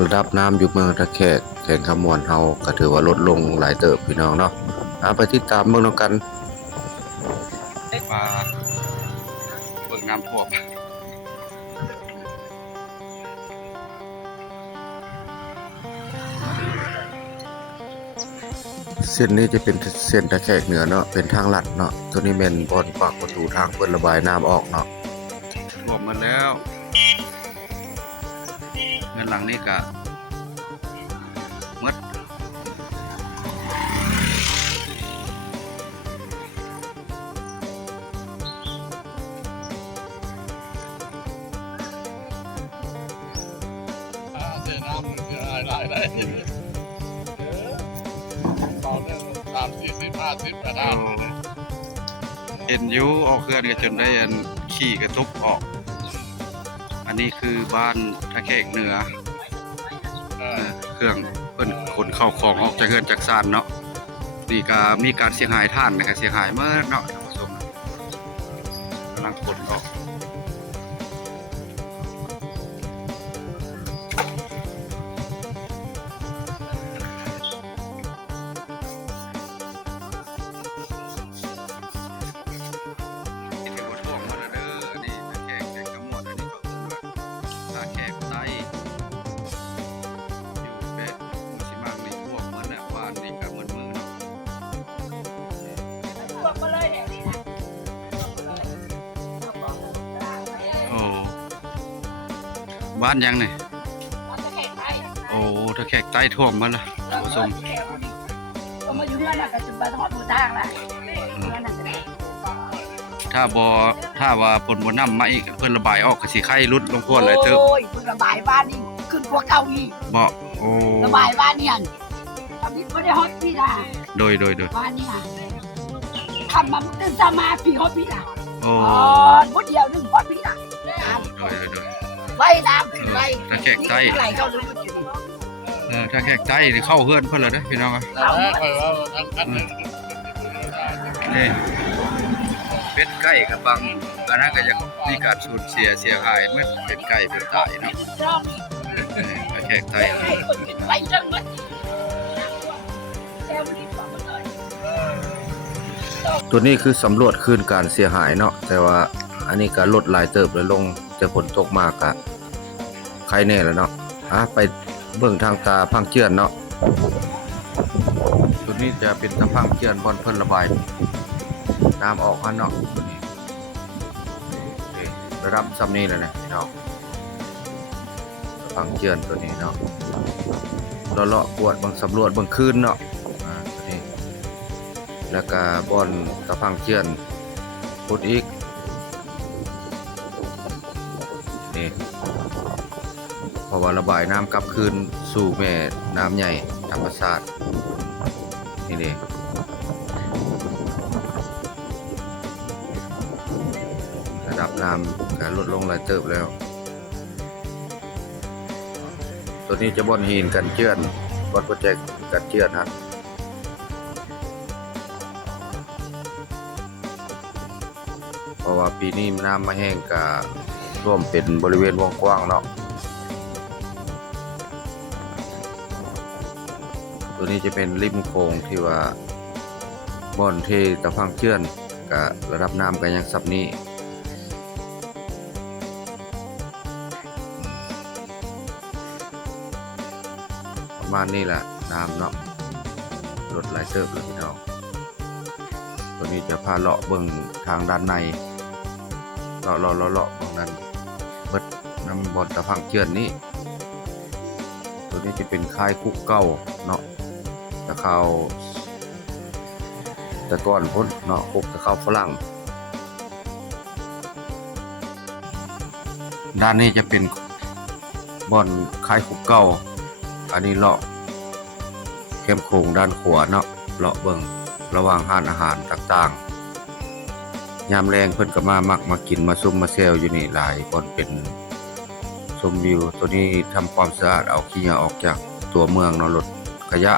ระดับน้ำอยู่เมืองตะแคกแข่งขมวนเฮาก็ถือว่าลดลงหลายเติบพี่น้องเนาะไปติดตามเบิ่งนำกันมาเบิ่งน้ำท่วมเส้นนี้จะเป็นเส้นตะแคกเหนือเนาะเป็นทางลัดเนาะตัวนี้เป็นบอนปากประตูทางเปิดระบายน้ำออกเนาะท่วมมาแล้วเงินหลังนี้ก็หมดเสียน้ำคือหลายได้ตอนนี้30-40-50กระด้างเห็นยูออกเคลื่อนก็จนได้อันขี่กระตุกออกอันนี้คือบ้านตะแคกเหนือเครื่องเพิ่นขนเข้าของออกจากเฮือนจากซานเนาะนี่ก็มีการเสียหายท่านนะครับเสียหายเมื่อเนาะท่านผู้ชมกำลังขนออกบ้านยังเนี่ยโอ้ตะแคกใต้ท่วมมาแล้วท่านผู้ชมถ้าว่าฝนบ่นำมาอีกเพิ่นระบายออกก็สิไข้รุดลงโพดเลยเติบโอ้ยเพิ่นระบายบ้านนี่ขึ้นกว่าเก่าอีกบ่โอ้ระบายบ้านนี่หั่นตอนนี้บ่ได้ฮอดพี่ล่ะโดยบ้านนี่น่ะทำมาตึ้งซะมาพี่ฮอดพี่ล่ะโอ้บ่เดียวนึงฮอดพี่ล่ะโดยไว้น้ำขึ้นไว้ตะแคกใต้ไหลเข้าลึกอยู่นี่ตะแคกใต้นี่เข้าเฮือนเพิ่นแล้วเด้อพี่น้องนี่เป็ดไก่กับบังอันนั้นก็ยังมีการสูญเสียหายเมื่อเป็ดไก่เป็นตายเนาะตะแคกใต้ไปจังหมดตัวนี้คือสำรวจคืนการเสียหายเนาะแต่ว่าอันนี้ก็ลดหลายเติบเลยลงจะฝนตกมากกะใครแน่แล้วเนาะไปเบิ่งทางตาพังเจือนเนาะตัวนี้จะเป็นตาพังเจือนบอนเพิ่นระบายน้ำออกข้างนอกตัวนี้ระดับซ้ำนี้แล้วนะพี่น้องพังเจือนตัวนี้เนาะเลาะกวดบางสำรวจบางคืนเนาะตัวนี้แล้วก็บอนตาพังเจือนพุดอีกนี่เพราะว่าระบายน้ำกลับคืนสู่แม่น้ำใหญ่ธรรมชาตินี่เองระดับน้ำก็ลดลงหลายเติบแล้วตัวนี้จะบ่อนหินกันเจือนบ่อนโปรเจกต์กันเจือนฮะเพราะว่าปีนี้น้ำมาแห้งก็ร่วมเป็นบริเวณวงกว้างเนาะตัวนี้จะเป็นริมโค้งที่ว่าบ่อนที่ตะพังเจือนกับระดับน้ำก็ยังซับนี้ประมาณนี้แหละน้ำเนาะลดหลายเติบเลยพี่น้องตัวนี้จะพาเลาะเบิ่งทางด้านในเลาะตรงนั้นเบิดน้ำบ่อนตะพังเจือนนี้ตัวนี้จะเป็นค่ายคุกเก่าเนาะตะเขาตะก้อนพ้นเนาะคุกตะเขาฝรั่งด้านนี้จะเป็นบ่อนค่ายคุกเก่าอันนี้เลาะเข้มโค้งด้านขวาเนาะเลาะเบิ่งระหว่างห้านอาหารต่างๆยามแรงเพิ่นก็มักมากินมาซุ่มมาแซวอยู่นี่หลายคนเป็นชมวิวตัวนี้ทำความสะอาดเอาขี้ยาออกจากตัวเมืองเนาะลดขยะ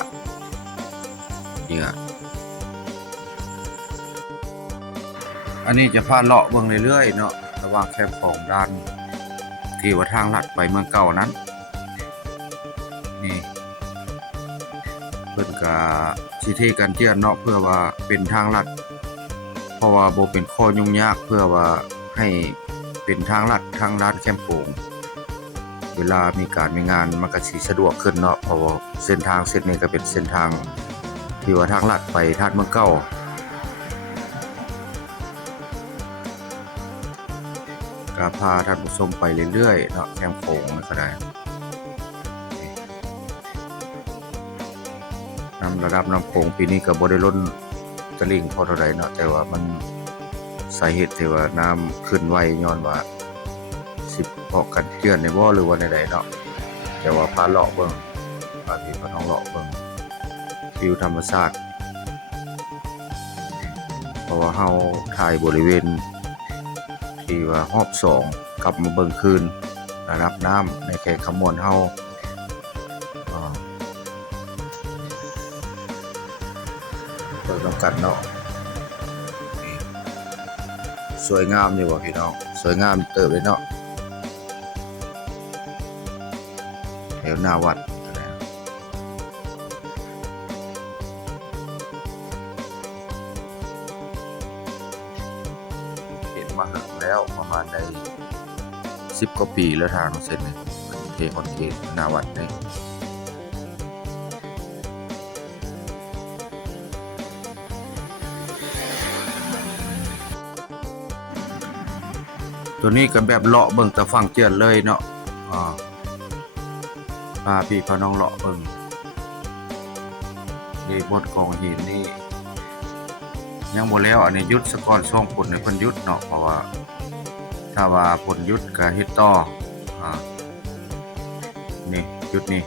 นี่อันนี้จะพาเลาะเบิ่งเรื่อยๆเนาะระหว่างแคมป์ของด้านที่ว่าทางลัดไปเมืองเก่านั้น นี่เพิ่นก็สิเทกันเจียนเนาะเพื่อว่าเป็นทางลัดเพราะว่าบ่เป็นข้อยุ่งยากเพื่อว่าให้เป็นทางลัดทางร้านแคมป์โป่งเวลามีการมีงานมันก็สิสะดวกขึ้นเนาะเพราะว่าเส้นทางเส้นนี้ก็เป็นเส้นทางที่ว่าทางลัดไปธาตุเมืองเก่าก็พาท่านผู้ชมไปเรื่อยๆเนาะแคมป์โป่งก็ได้น้ำระดับน้ำโขงปีนี้ก็บ่ได้ล้นตลิ่งพอเท่าใดเนาะแต่ว่ามันสาเหตุที่ว่าน้ำขึ้นไวย้อนว่าสิเพาะกันเจือนในบ่หรือว่าใดๆเนาะแต่ว่าพาเลาะเบิ่งพาพี่พาน้องเลาะเบิ่งวิวธรรมชาติเพราะว่าเฮาถ่ายบริเวณที่ว่ารอบ2กลับมาเบิ่งคืนระดับน้ำในแขกขมวนเฮาเปิดต้องกันเนาะสวยงามอยู่ว่ะพี่น้องสวยงามเติบเลยเนาะแถวหน้าวัดเห็นมาหึงแล้วประมาณได้10 กว่าปีแล้วทางเส้นนี้เทคอนกรีตหน้าวัดนี่ตัวนี้ก็แบบเลาะเบิ่งแต่ฟังเจือนเลยเนาะพาพี่พาน้องเลาะเบิ่งนี่บนกองหินนี่ยังบ่แล้วอันนี้ยุดสะก่อนช่องผลให้เพิ่นยุดเนาะเพราะว่าถ้าว่าผลยุดก็เฮ็ดต่อนี่ยุดนี่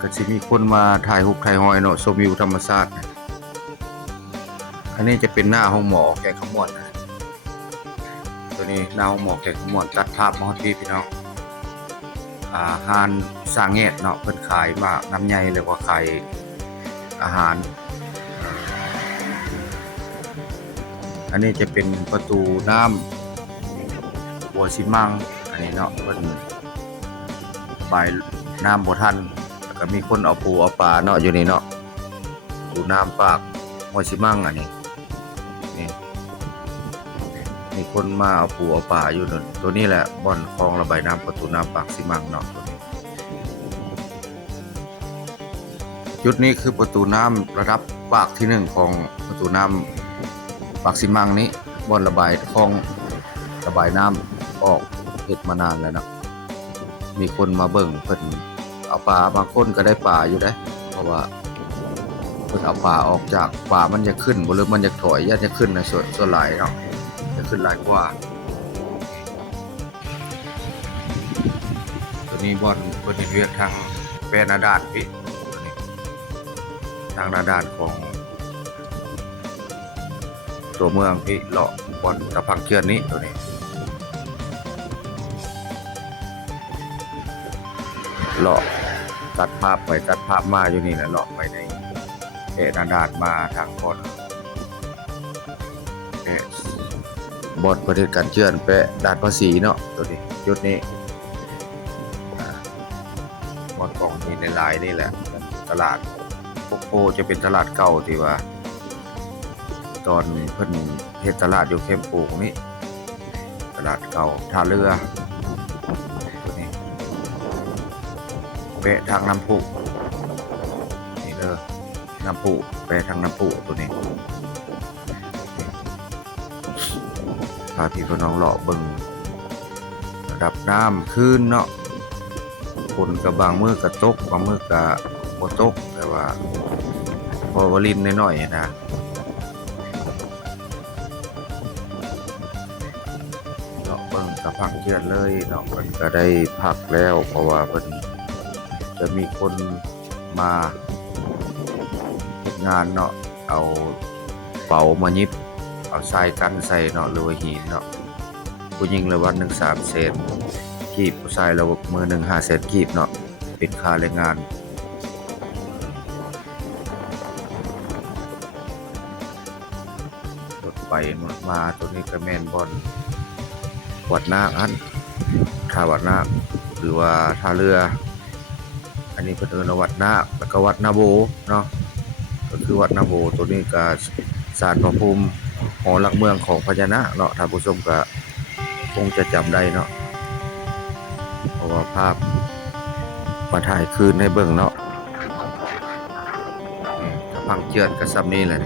ก็สิมีคนมาถ่ายรูปถ่ายหอยเนาะชมวิวธรรมชาติอันนี้จะเป็นหน้าห้องหมอแกงขมวดนะตัวนี้หน้าห้องหมอแกงขมวดตัดภาพมาให้พี่น้องอาหารสร้างแงะเนาะเพิ่นขายมาน้ำใหญ่หรือว่าขายอาหารอันนี้จะเป็นประตูน้ำบัวชิมังอันนี้เนาะเพิ่นบายน้ำบ่ทันแล้วก็มีคนเอาปูเอาปลาเนาะอยู่นี่เนาะปูน้ำปากบัวชิมังอันนี้นี่มีคนมาเอาปูเอาปลาอยู่นั่นตัวนี้แหละบ่อนคลองระบายน้ำประตูน้ำปากชิมังเนาะตัวนี้จุดนี้คือประตูน้ำระดับปากที่1ของประตูน้ำปากชิมังนี้บ่อนระบายคลองระบายน้ำออกเฮ็ดมานานแล้วเนาะมีคนมาเบิ่งเพิ่นเอาปลาบางคนก็ได้ปลาอยู่เด้เพราะว่าเพิ่นเอาปลาออกจากปลามันจะขึ้นบ่หรือมันจะถอยย่าจะขึ้นนะส่วนหลายเนาะจะขึ้นหลายกว่าตัวนี้บ่อนเพิ่นเฮ็ดเวียกทางแปรนาดานพี่ตัวนี้ทางนาดานของตัวเมืองพี่เลาะบ่อนตะพังเชือนนี้ตัวนี้เลาะตัดภาพไปตัดภาพมาอยู่นี่แหละเลาะไปในแอ่นาดานมาทางบอนบอนประเทศการเชือนแปะด่านภาษีเนาะตัวนี้จุดนี้บอนของมีในหลายนี่แหละตลาดโคโคจะเป็นตลาดเก่าที่ว่าตอนเพิ่นเฮ็ดตลาดอยู่เข้มปูงนี่ตลาดเก่าท่าเรือตัวนี้แปะทางน้ำพุนี่เด้อน้ำพุแปะทางน้ำพุตัวนี้พาพี่น้องเลาะเบิ่งระดับน้ำขึ้นเนาะฝนกับบางมื้อก็ตกบางมื้อก็บ่ตกแต่ว่าพอวลินน้อยๆนะเลาะเบิ่งกระพักเชือดเลยเนาะเพิ่นก็ได้พักแล้วเพราะว่าเพิ่นจะมีคนมาเฮ็ดงานเนาะเอาเป๋ามายิบเอาทรายกันใส่เนาะหรือว่าหินเนาะผู้หญิงละวันหนึ่ง3 เศษกีบผู้ชายละมือหนึ่ง5 เศษกีบเนาะเป็นค่าแรงงานรถไปรถมาตัวนี้ก็แม่นบอนวัดนาคอันท่าวัดนาคหรือว่าท่าเรือ อันนี้เพิ่นเอิ้นว่าวัดนาคแล้วก็วัดนาโบเนาะก็คือวัดนาโบตัวนี้ก็ศาลพระภูมิหอหลักเมืองของพญานาคเนาะท่านผู้ชมก็คงจะจำได้เนาะเพราะว่าภาพมาถ่ายคืนให้เบิ่งเนาะถ้าพังเจือนก็ซ้ำนี้แหละ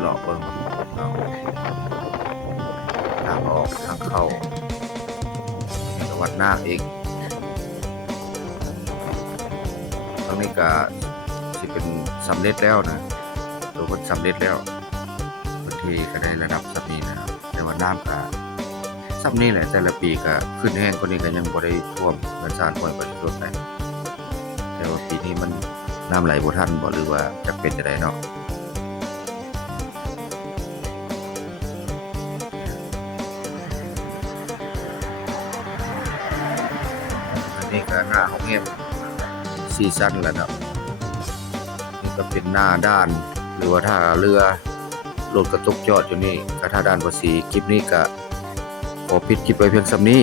เลาะเบิ่งเอาทางออกทางเข้าวัดนาคเองตรงนี้ก็สิเป็นสำเร็จแล้วนะตัวคนสำเร็จแล้วพื้นที่ก็ได้ระดับสับนี้นะครับแต่ว่าน้ำก็สับนี้แหละแต่ละปีก็ขึ้นแห้งกว่านี้ก็ยังบ่ได้ท่วมเงินสารป่วยบ่ได้ท่วมได้แต่ว่าปีนี้มันน้ำไหลบ่ทันบ่หรือว่าจะเป็นจังไดเนาะนี่ก็หน้าของเงียบซีซั่นแล้วเนาะนี่ก็เป็นหน้าด้านหรือว่าท่าเรือรถกระตุกจอดอยู่นี่ก็ท่าด้านภาษีคลิปนี้ก็ขอปิดคลิปไว้เพียงส่ำนี้